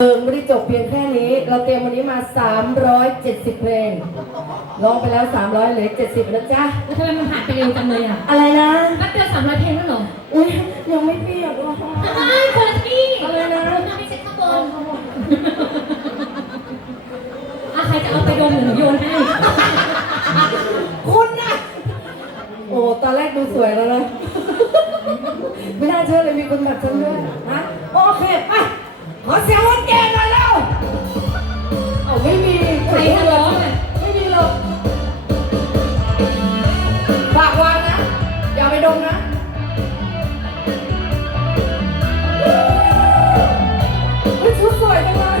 เออไม่ได้จบเพียงแค่นี้ เราเตรียมวันนี้มา 370 เพลงร้องไปแล้ว 300เหลือ70นะจ๊ะ แล้วทำไมมันผ่านไปเร็วจังเลยอะอะไรนะ นัดเจอสามร้อยเพลงแล้วเหรออุ้ยยังไม่เปรียกว่ะอ้าวคนตี้อะไรนะไม่ใช่ข้างบนอะใครจะเอาไปโยนหรือโยนให้คุณน่ะ โอ้ตอนแรกดูสวยแล้วนะ ไม่น่าเชื่อเลยมีคนแบบฉันด้วยนะ โอเค ไป ขอเสียงคนแกหน่อยแล้วเอาไม่มีใครเหรอไม่มีหรอกฝากวางนะ อย่าไปดมนะชุดสวยจังเลย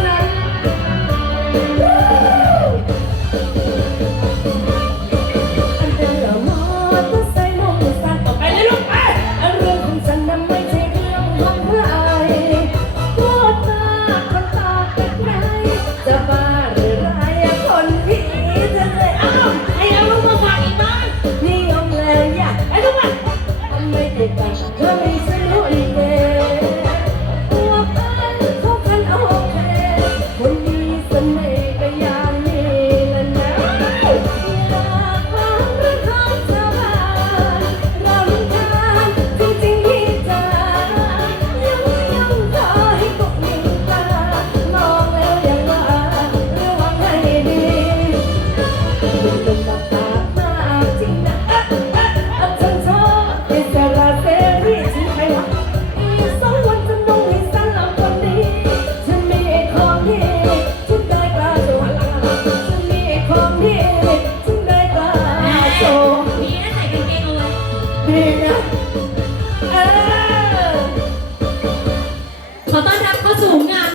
嗯。